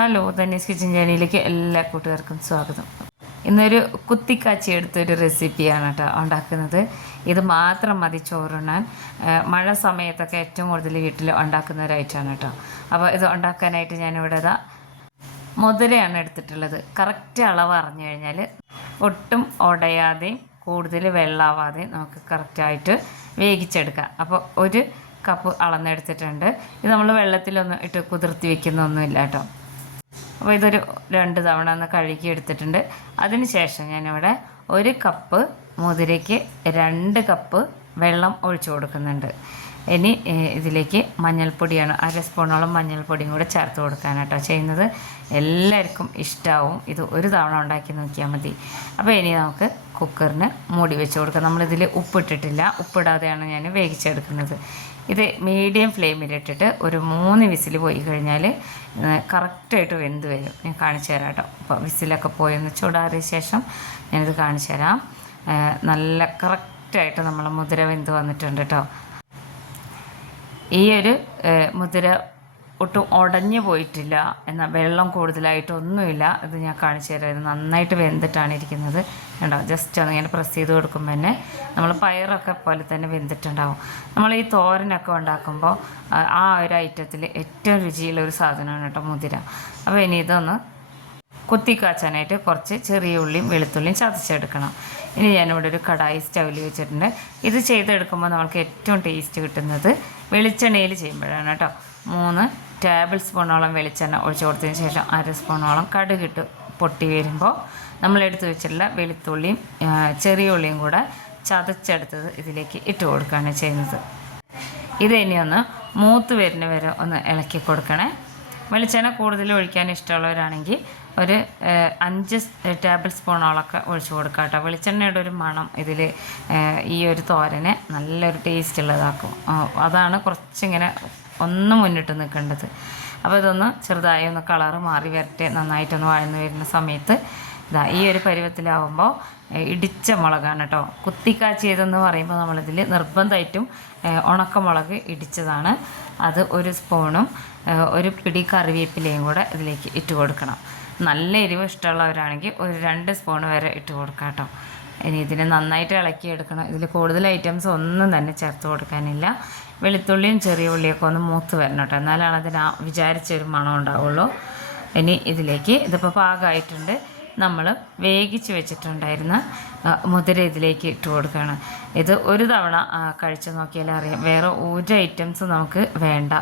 Hello, ധന്യസ് kitchen ജേണിയിലേക്ക് എല്ലാ കൂട്ടുകാർക്കും സ്വാഗതം. ഇന്നൊരു കുത്തിക്കാച്ചി എടുത്തൊരു റെസിപ്പിയാണ് കേട്ടോ ഉണ്ടാക്കുന്നത്. ഇത് മാത്രം മതി ചോറുണ്ണാൻ. മഴ സമയത്തൊക്കെ ഏറ്റവും കൂടുതൽ വീട്ടിൽ ഉണ്ടാക്കുന്ന ഒരു ഐറ്റമാണ് കേട്ടോ. അപ്പോൾ ഇത് ഉണ്ടാക്കാനായിട്ട് ഞാനിവിടെ മുതിരയാണ് എടുത്തിട്ടുള്ളത്. കറക്റ്റ് അളവ് അറിഞ്ഞു കഴിഞ്ഞാൽ ഒട്ടും ഉടയാതെയും കൂടുതൽ വെള്ളമാവാതെയും നമുക്ക് കറക്റ്റായിട്ട് വേവിച്ചെടുക്കാം. അപ്പോൾ ഒരു കപ്പ് അളന്നെടുത്തിട്ടുണ്ട്. ഇത് നമ്മൾ വെള്ളത്തിലൊന്നും ഇട്ട് കുതിർത്തി വെക്കുന്നൊന്നുമില്ല കേട്ടോ. അപ്പോൾ ഇതൊരു 2 തവണ ഒന്ന് കഴുകി എടുത്തിട്ടുണ്ട്. അതിന് ശേഷം ഞാനിവിടെ 1 കപ്പ് മുതിരയ്ക്ക് 2 കപ്പ് വെള്ളം ഒഴിച്ചു കൊടുക്കുന്നുണ്ട്. ഇനി ഇതിലേക്ക് മഞ്ഞൾപ്പൊടിയാണ്, 1/2 സ്പൂണോളം മഞ്ഞൾപ്പൊടിയും കൂടെ ചേർത്ത് കൊടുക്കാനാട്ടോ ചെയ്യുന്നത്. എല്ലാവർക്കും ഇഷ്ടമാവും. ഇത് ഒരു തവണ ഉണ്ടാക്കി നോക്കിയാൽ മതി. അപ്പോൾ ഇനി നമുക്ക് കുക്കറിന് മൂടി വെച്ച് കൊടുക്കാം. നമ്മളിതിൽ ഉപ്പിട്ടിട്ടില്ല, ഉപ്പിടാതെയാണ് ഞാൻ വേവിച്ചെടുക്കുന്നത്. ഇത് മീഡിയം ഫ്ലെയിമിലിട്ടിട്ട് ഒരു 3 വിസിൽ പോയി കഴിഞ്ഞാൽ കറക്റ്റായിട്ട് വെന്ത് വരും. ഞാൻ കാണിച്ചു തരാം കേട്ടോ. അപ്പോൾ വിസിലൊക്കെ പോയൊന്ന് ചൂടാറിയ ശേഷം ഞാനിത് കാണിച്ചു തരാം. നല്ല കറക്റ്റായിട്ട് നമ്മൾ മുതിര വെന്ത് വന്നിട്ടുണ്ട് കേട്ടോ. ഈ ഒരു മുതിര ഒട്ടും ഉടഞ്ഞു പോയിട്ടില്ല, എന്നാൽ വെള്ളം കൂടുതലായിട്ടൊന്നുമില്ല. ഇത് ഞാൻ കാണിച്ചു തരാം. ഇത് നന്നായിട്ട് വെന്തിട്ടാണ് ഇരിക്കുന്നത് കണ്ടോ. ജസ്റ്റ് ഒന്ന് ഇങ്ങനെ പ്രസ് ചെയ്ത് കൊടുക്കുമ്പോൾ തന്നെ നമ്മൾ പയറൊക്കെ പോലെ തന്നെ വെന്തിട്ടുണ്ടാവും. നമ്മൾ ഈ തോരനൊക്കെ ഉണ്ടാക്കുമ്പോൾ ആ ഒരു ഐറ്റത്തിൽ ഏറ്റവും രുചിയുള്ള ഒരു സാധനമാണ് കേട്ടോ മുതിര. അപ്പോൾ ഇനി ഇതൊന്ന് കുത്തിക്കാച്ചാനായിട്ട് കുറച്ച് ചെറിയ ഉള്ളിയും വെളുത്തുള്ളിയും ചതച്ചെടുക്കണം. ഇനി ഞാനിവിടെ ഒരു കടായി സ്റ്റൗവിൽ വെച്ചിട്ടുണ്ട്. ഇത് ചെയ്തെടുക്കുമ്പോൾ നമുക്ക് ഏറ്റവും ടേസ്റ്റ് കിട്ടുന്നത് വെളിച്ചെണ്ണയിൽ ചെയ്യുമ്പോഴാണ് കേട്ടോ. 3 ടേബിൾ സ്പൂണോളം വെളിച്ചെണ്ണ ഒഴിച്ചു കൊടുത്തതിന് ശേഷം 1/2 സ്പൂണോളം കടുകിട്ട് പൊട്ടി വരുമ്പോൾ നമ്മളെടുത്ത് വെച്ചിട്ടുള്ള വെളുത്തുള്ളിയും ചെറിയ ഉള്ളിയും കൂടെ ചതച്ചെടുത്തത് ഇതിലേക്ക് ഇട്ട് കൊടുക്കുകയാണ് ചെയ്യുന്നത്. ഇത് ഇനി ഒന്ന് മൂത്ത് വരുന്ന വരെ ഒന്ന് ഇളക്കി കൊടുക്കണേ. വെളിച്ചെണ്ണ കൂടുതൽ ഒഴിക്കാൻ ഇഷ്ടമുള്ളവരാണെങ്കിൽ ഒരു 5 ടേബിൾ സ്പൂണോളൊക്കെ ഒഴിച്ചു കൊടുക്കാം കേട്ടോ. വെളിച്ചെണ്ണയുടെ ഒരു മണം ഇതിൽ ഈ ഒരു തോരനെ നല്ലൊരു ടേസ്റ്റ് ഉള്ളതാക്കും. അതാണ് കുറച്ചിങ്ങനെ ഒന്ന് മുന്നിട്ട് നിൽക്കേണ്ടത്. അപ്പോൾ ഇതൊന്ന് ചെറുതായി ഒന്ന് കളറ് മാറി വരട്ടെ. നന്നായിട്ടൊന്ന് വഴന്ന് വരുന്ന സമയത്ത് ഈ ഒരു പരുവത്തിലാവുമ്പോൾ ഇടിച്ച മുളകാണ് കേട്ടോ. കുത്തിക്കാച്ചിയതെന്ന് പറയുമ്പോൾ നമ്മളിതിൽ നിർബന്ധമായിട്ടും ഉണക്കമുളക് ഇടിച്ചതാണ്. അത് 1 സ്പൂണും 1 പിടി കറിവേപ്പിലയും കൂടെ ഇതിലേക്ക് ഇട്ട് കൊടുക്കണം. നല്ല എരിവ് ഇഷ്ടമുള്ളവരാണെങ്കിൽ ഒരു 2 സ്പൂൺ വരെ ഇട്ട് കൊടുക്കാം കേട്ടോ. ഇനി ഇതിനെ നന്നായിട്ട് ഇളക്കിയെടുക്കണം. ഇതിൽ കൂടുതൽ ഐറ്റംസ് ഒന്നും തന്നെ ചേർത്ത് കൊടുക്കാനില്ല. വെളുത്തുള്ളിയും ചെറിയ ഉള്ളിയൊക്കെ ഒന്ന് മൂത്ത് വരണം കേട്ടോ. എന്നാലാണ് അതിന് വിചാരിച്ചൊരു മണം ഉണ്ടാവുള്ളൂ. ഇനി ഇതിലേക്ക് ഇതിപ്പോൾ പാകമായിട്ടുണ്ട്. നമ്മൾ വേവിച്ച് വെച്ചിട്ടുണ്ടായിരുന്ന മുതിര ഇതിലേക്ക് ഇട്ട് കൊടുക്കുകയാണ്. ഇത് ഒരു തവണ കഴിച്ച് നോക്കിയാലേ അറിയാം. വേറെ ഒരു ഐറ്റംസ് നമുക്ക് വേണ്ട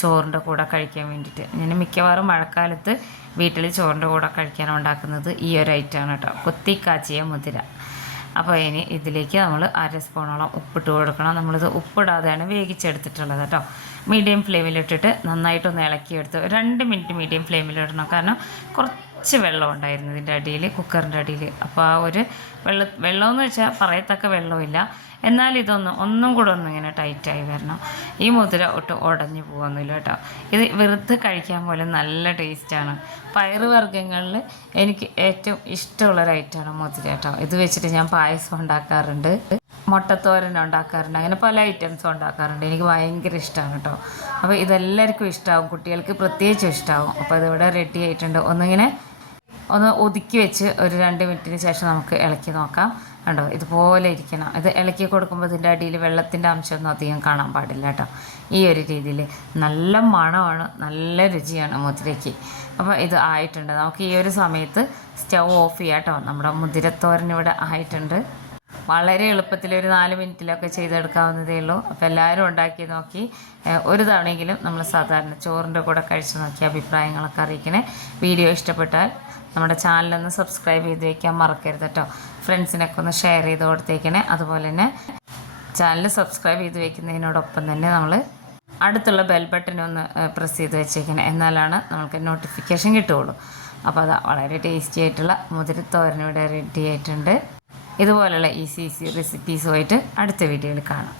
ചോറിൻ്റെ കൂടെ കഴിക്കാൻ വേണ്ടിയിട്ട്. ഞാൻ മിക്കവാറും മഴക്കാലത്ത് വീട്ടിൽ ചോറിൻ്റെ കൂടെ കഴിക്കാൻ ഉണ്ടാക്കുന്നത് ഈ ഒരു ഐറ്റമാണ് കേട്ടോ, കുത്തിക്കാച്ചിയ മുതിര. അപ്പോൾ ഇനി ഇതിലേക്ക് നമ്മൾ 1/2 സ്പൂണോളം ഉപ്പിട്ട് കൊടുക്കണം. നമ്മളിത് ഉപ്പിടാതെയാണ് വേവിച്ചെടുത്തിട്ടുള്ളത് കേട്ടോ. മീഡിയം ഫ്ലെയിമിലിട്ടിട്ട് നന്നായിട്ടൊന്ന് ഇളക്കിയെടുത്ത് 2 മിനിറ്റ് മീഡിയം ഫ്ലെയിമിലിടണം. കാരണം കുറച്ച് വെള്ളം ഉണ്ടായിരുന്നു ഇതിൻ്റെ അടിയിൽ, കുക്കറിൻ്റെ അടിയിൽ. അപ്പോൾ ആ ഒരു വെള്ളമെന്ന് വെച്ചാൽ പറയത്തക്ക വെള്ളമില്ല. എന്നാൽ ഒന്നും കൂടെ ഇങ്ങനെ ടൈറ്റായി വരണം. ഈ മുതിര ഒട്ടും ഉടഞ്ഞു പോകുന്നില്ല കേട്ടോ. ഇത് വെറുതെ കഴിക്കാൻ പോലെ നല്ല ടേസ്റ്റാണ്. പയറുവർഗ്ഗങ്ങളിൽ എനിക്ക് ഏറ്റവും ഇഷ്ടമുള്ളൊരു ഐറ്റമാണ് മുതിര കേട്ടോ. ഇത് വെച്ചിട്ട് ഞാൻ പായസം ഉണ്ടാക്കാറുണ്ട്, മുട്ടത്തോരൻ ഉണ്ടാക്കാറുണ്ട്, അങ്ങനെ പല ഐറ്റംസും ഉണ്ടാക്കാറുണ്ട്. എനിക്ക് ഭയങ്കര ഇഷ്ടമാണ് കേട്ടോ. അപ്പോൾ ഇതെല്ലാവർക്കും ഇഷ്ടമാവും, കുട്ടികൾക്ക് പ്രത്യേകിച്ചും ഇഷ്ടമാവും. അപ്പോൾ ഇതിവിടെ റെഡി ആയിട്ടുണ്ട്. ഒന്ന് ഒതുക്കി വെച്ച് ഒരു 2 മിനിറ്റിന് ശേഷം നമുക്ക് ഇളക്കി നോക്കാം. കണ്ടോ, ഇതുപോലെ ഇരിക്കണം. ഇത് ഇളക്കി കൊടുക്കുമ്പോൾ ഇതിൻ്റെ അടിയിൽ വെള്ളത്തിൻ്റെ അംശമൊന്നും അധികം കാണാൻ പാടില്ല കേട്ടോ. ഈ ഒരു രീതിയിൽ നല്ല മണമാണ്, നല്ല രുചിയാണ് മുതിരയ്ക്ക്. അപ്പോൾ ഇത് ആയിട്ടുണ്ട്. നമുക്ക് ഈ ഒരു സമയത്ത് സ്റ്റൗ ഓഫ് ചെയ്യാം കേട്ടോ. നമ്മുടെ മുതിരത്തോരൻ ഇവിടെ ആയിട്ടുണ്ട്. വളരെ എളുപ്പത്തിൽ ഒരു 4 മിനിറ്റിലൊക്കെ ചെയ്തെടുക്കാവുന്നതേ ഉള്ളൂ. അപ്പോൾ എല്ലാവരും ഉണ്ടാക്കി നോക്കി ഒരു തവണയെങ്കിലും നമ്മൾ സാധാരണ ചോറിൻ്റെ കൂടെ കഴിച്ച് നോക്കി അഭിപ്രായങ്ങളൊക്കെ അറിയിക്കണേ. വീഡിയോ ഇഷ്ടപ്പെട്ടാൽ നമ്മുടെ ചാനലൊന്ന് സബ്സ്ക്രൈബ് ചെയ്ത് വയ്ക്കാൻ മറക്കരുത് കേട്ടോ. ഫ്രണ്ട്സിനൊക്കെ ഒന്ന് ഷെയർ ചെയ്ത് കൊടുത്തേക്കണേ. അതുപോലെ തന്നെ ചാനൽ സബ്സ്ക്രൈബ് ചെയ്ത് വയ്ക്കുന്നതിനോടൊപ്പം തന്നെ നമ്മൾ അടുത്തുള്ള ബെൽ ബട്ടൺ ഒന്ന് പ്രസ് ചെയ്ത് വെച്ചേക്കണേ. എന്നാലാണ് നമുക്ക് നോട്ടിഫിക്കേഷൻ കിട്ടുകയുള്ളൂ. അപ്പോൾ അത് വളരെ ടേസ്റ്റി ആയിട്ടുള്ള മുതിരത്തോരൻ ഇവിടെ റെഡി ആയിട്ടുണ്ട്. ഇതുപോലുള്ള ഈസി റെസിപ്പീസുമായിട്ട് അടുത്ത വീഡിയോയിൽ കാണാം.